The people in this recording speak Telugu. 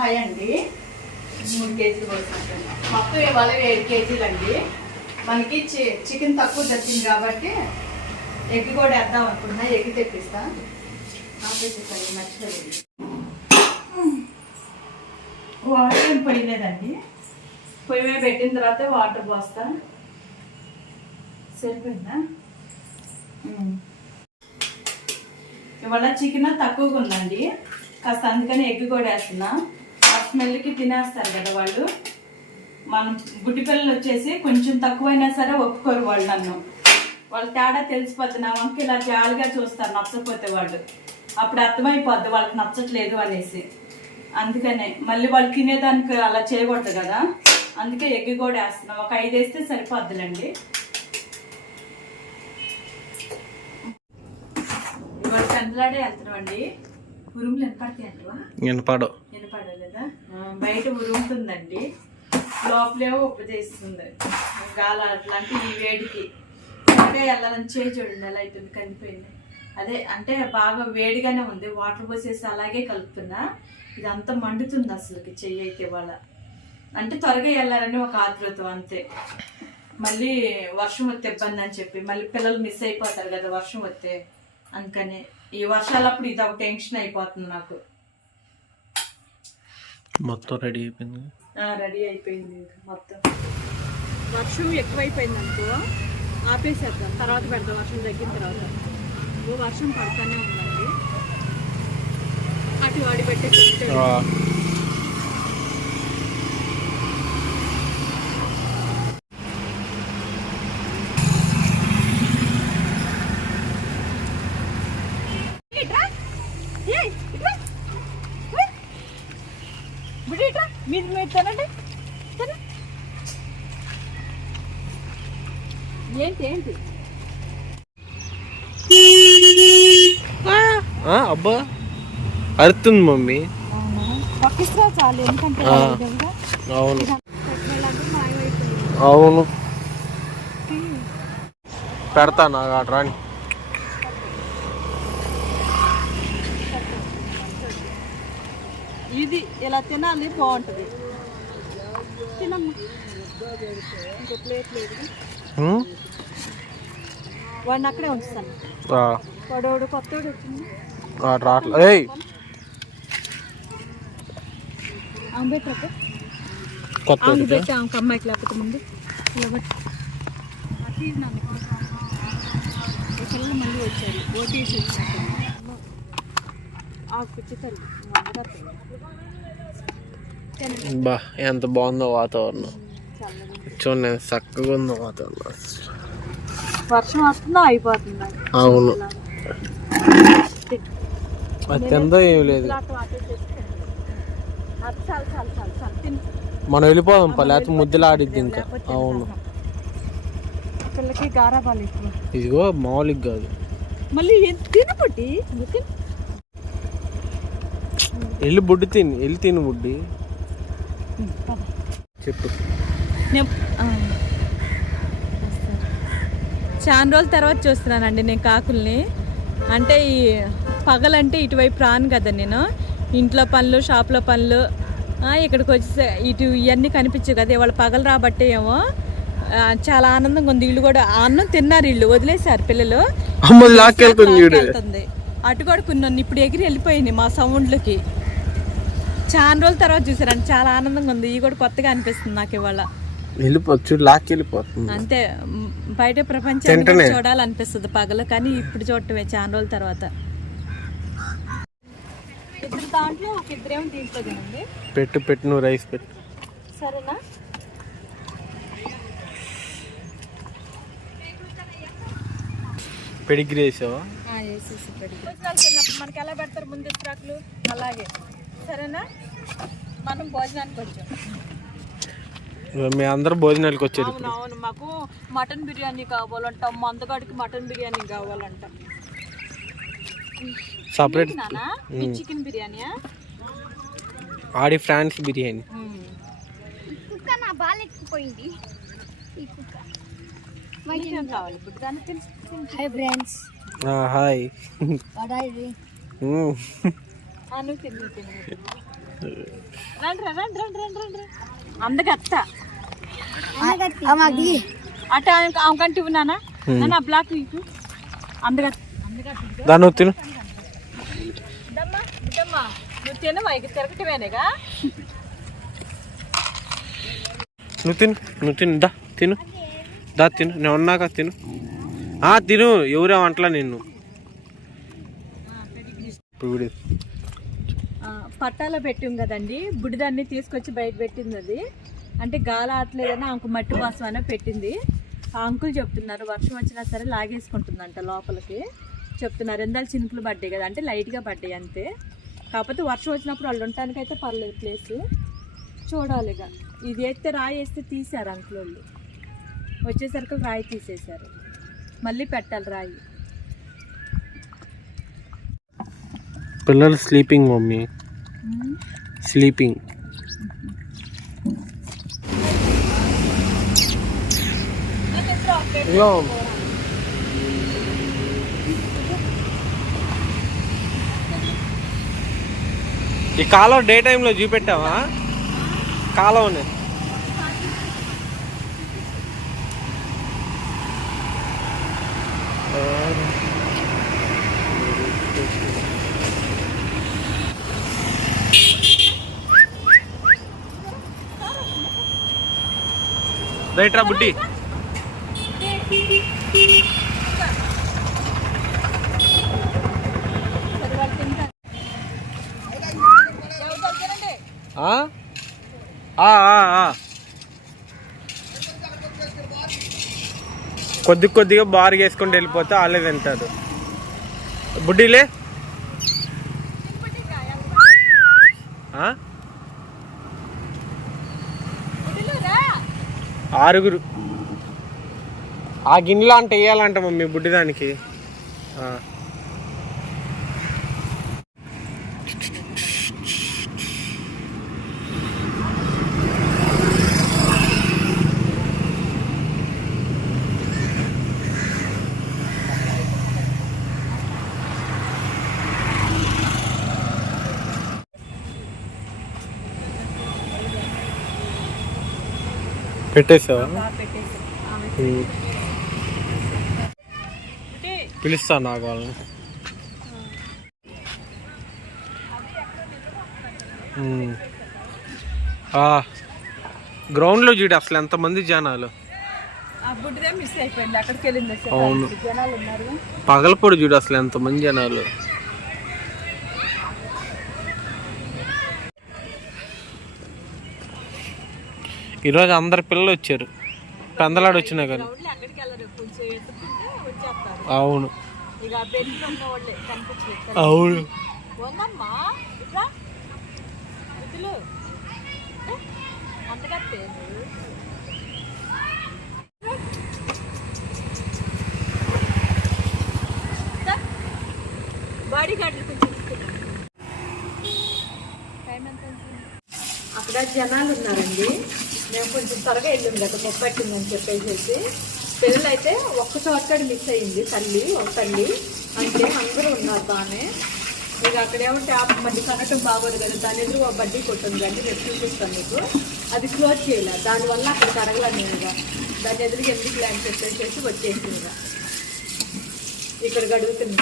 హాయ్ అండి మూడు కేజీలు పోసినట్టు మొత్తం ఇవాళ ఏడు కేజీలు అండి మనకి చి- చికెన్ తక్కువ దొరికింది కాబట్టి ఎగ్ కూడా వేద్దాం అనుకున్నా ఎగ్ తెప్పిస్తా. ఆపేసేసండి మర్చిపోయింది వాటర్ ఏం పోయలేదండి. పొయ్యి మీద పెట్టిన తర్వాత వాటర్ పోస్తా. సరిపోయిందా? ఇవాళ చికెన్ తక్కువగా ఉందండి. కాస్త అందుకని ఎగ్ కూడా వేస్తున్నా. స్మెల్కి తినేస్తారు కదా వాళ్ళు. మనం గుడ్డి పిల్లలు వచ్చేసి కొంచెం తక్కువైనా సరే ఒప్పుకోరు వాళ్ళు నన్ను. వాళ్ళ తేడా తెలిసిపోద్ది. నా వంక ఇలా జాలిగా చూస్తారు నచ్చకపోతే వాళ్ళు. అప్పుడు అర్థమైపోద్ది వాళ్ళకి నచ్చట్లేదు అనేసి. అందుకనే మళ్ళీ వాళ్ళు తినేదానికి అలా చేయకూడదు కదా. అందుకే ఎగ్గి కూడా వేస్తున్నాం. ఒక ఐదు వేస్తే సరిపోద్దులండి. ఇవాళ కందలాడే వెళ్తున్నాం అండి ఉరుములు వినపడతాయి అంటవా వినపడు కదా? బయట ఉరుముతుందండి. లోపలేమో ఉపదేశిస్తుంది గాలి అట్లాంటి ఈ వేడికి. అంటే వెళ్ళాలని చేయి చూడండి ఎలా అవుతుంది కనిపోయింది. అదే అంటే బాగా వేడిగానే ఉంది. వాటర్ పోసేసి అలాగే కలుపుతున్నా. ఇదంతా మండుతుంది అసలుకి చెయ్యి అయితే వాళ్ళ అంటే త్వరగా వెళ్ళాలని ఒక ఆతృత అంతే. మళ్ళీ వర్షం వస్తే ఇబ్బంది అని చెప్పి మళ్ళీ పిల్లలు మిస్ అయిపోతారు కదా వర్షం వస్తే. అందుకని ఈ వర్షాలప్పుడు ఇది ఒక టెన్షన్ అయిపోతుంది నాకు. మొత్తం రెడీ అయిపోయింది. రెడీ అయిపోయింది మొత్తం. వర్షం ఎక్కువైపోయింది అనుకో ఆపేసేద్దాం. తర్వాత పెడదాం వర్షం తగ్గిన తర్వాత. వర్షం పడుతూనే ఉందండి. అటు వాడి పెట్టే మీరు మీరు తినండి. తిన. ఏంటి ఏంటి? ఆ, అబ్బా. అరుతుంది మమ్మీ. ఆ. అవును. అవును. అటు రాని. ఇది ఇలా తినాలి బాగుంటుంది. వాడిని అక్కడే ఉంచుతాను. వాడోడు కొత్తోడు వచ్చింది. అమ్మాయికి లేకపోతే ముందు. పిల్లలు మళ్ళీ వచ్చారు. ఓటీసీ వచ్చినట్టు ఆ పిచ్చి తల్లి నువ్వు అమ్మగా తల్లి. తినండి. బా ఎంత బాగుందో వాతావరణం. చూడండి ఎంత చక్కగా ఉందో వాతావరణం వర్షం వస్తుందా? అయిపోతుందా? అవును. తిందో ఏం లేదు. మనం వెళ్ళిపోదాం పా లేకపోతే ముద్దలు ఆడిద్ది ఇంకా. అవును. పిల్లకి గారాబాలు ఎక్కువ. ఇదిగో మామూలుగా కాదు. మళ్ళీ తినపట్టి. వెళ్ళి బుడ్డి తిని వెళ్ళి తిని బుడ్డి. చెప్పు. చాలా రోజుల తర్వాత చూస్తున్నానండి నేను కాకుల్ని. అంటే ఈ పగలంటే ఇటువైపు రాను కదా నేను. ఇంట్లో పనులు షాప్లో పనులు ఆ, ఇక్కడికి వచ్చి ఇటు ఇవన్నీ కనిపించవు కదా ఇవాళ పగలు రాబట్టే ఏమో. చాలా ఆనందంగా ఉంది. ఇల్లు కూడా అన్నం తిన్నారు ఇల్లు వదిలేశారు పిల్లలు. అటు కూడా కొన్ని ఇప్పుడు ఎగిరి వెళ్ళిపోయింది మా సౌండ్లకి. చాలా రోజుల తర్వాత చూసారండి. చాలా ఆనందంగా ఉంది. ఇది కూడా కొత్తగా అనిపిస్తుంది నాకు ఇవాళ. అంతే బయట ప్రపంచాన్ని చూడాలనిపిస్తుంది పగలు. కానీ ఇప్పుడు చూడటమే చాలా రోజుల తర్వాత. ఇద్దరు దాంట్లో ఒక ఇద్దరేమో దీంట్లో తినండి. పెట్టు పెట్టు నువ్వు రైస్ పెట్టు. సరేనా? పెడిగ్రీ వేసావా? వేసేసి మనకి ఎలా పెడతారు ముందు అలాగే. సరేనా? మనం భోజనానికి వచ్చాం. మీ అందరు భోజనాలకు వచ్చారు అవును అవును మాకు మటన్ బిర్యానీ కావాలంట మందగాడికి మటన్ బిర్యానీ కావాలంట. సపరేట్ చికెన్ బిర్యానీయా? ఆడి ఫ్రాన్స్ బిర్యానీ. కుక్క నా బాల్ ఎక్కిపోయింది. ఈ కుక్క. కావాలి? Hi friends. హాయ్. నువ్వు తిను నువ్వు తిను. నువ్వు తిను. అందగత్త ఆమెకంటే బ్లాక్ అందగత్త దాన్ని నువ్వు తినవా ఇక తిరగటమేనేగా నువ్వు నువ్వు దా తిను. దా తిను. నేను ఉన్నాక తిను. ఆ తిను. ఎవరే వంటలా నిన్ను? ఇప్పుడు పట్టాలో పెట్టాం కదండి. బుడిదాన్ని తీసుకొచ్చి బయట పెట్టింది అది. అంటే గాలి ఆటలేదని ఆమెకు మట్టి వాసం అనే పెట్టింది. ఆ అంకుల్ చెప్తున్నారు వర్షం వచ్చినా సరే లాగేసుకుంటుందంట లోపలికి. చెప్తున్నారు ఎందాలు చినుకులు పడ్డాయి కదా. అంటే లైట్గా పడ్డాయి అంతే. కాకపోతే వర్షం వచ్చినప్పుడు వాళ్ళు ఉండటానికైతే పర్లేదు ప్లేస్ చూడాలి ఇది అయితే రాయి వేస్తే తీశారు అంకులు వాళ్ళు. వచ్చేసరికి రాయి తీసేశారు. మళ్ళీ పెట్టాలి రాయి. పిల్లలు స్లీపింగ్ మమ్మీ. స్లీపింగ్ ఈ కాలం డే టైంలో చూపెట్టావా? కాలం రైట్రా బుడ్డి? ఆ? ఆ, ఆ, కొద్ది కొద్దిగా బారుగా వేసుకుంటూ వెళ్ళిపోతే వాళ్ళే తింటారు. ఆ? ఆరుగురు. ఆ గిన్నెలో అంటే వేయాలంట మమ్మీ బుడ్డిదానికి. పెట్టేసావా? పెట్టేసి. పిలుస్తాను నాకు వాళ్ళని గ్రౌండ్లో చూడు అసలు ఎంతమంది జనాలు. అవును. పగలపొడి చూడు అసలు ఎంతమంది జనాలు. ఈరోజు అందరు పిల్లలు వచ్చారు. పెందలాడు వచ్చినా కానీ. అవును. అవును. బాడీ గార్డులు కొంచెం? అక్కడ జనాలు ఉన్నారండి. మేము కొంచెం త్వరగా వెళ్ళాం కదా మొప్పట్టిందని చెప్పేసి పిల్లలు అయితే ఒక్క మిస్ అయ్యింది తల్లి ఒక తల్లి. అంటే అందరూ ఉన్నారు బాగానే. మీరు అక్కడేమంటే ఆ మధ్య కనటం బాగోదు కదా దాని ఎదురు ఒక బడ్డీ కొట్టుంది కానీ రేపు చూపిస్తాను మీకు. అది క్లోజ్ చేయలే. దానివల్ల అక్కడ కడగల నేను దాని ఎదురుగా ఎందుకు ల్యాండ్ చెప్పేసి వచ్చేసింది ఇక్కడ గడుగుతుంది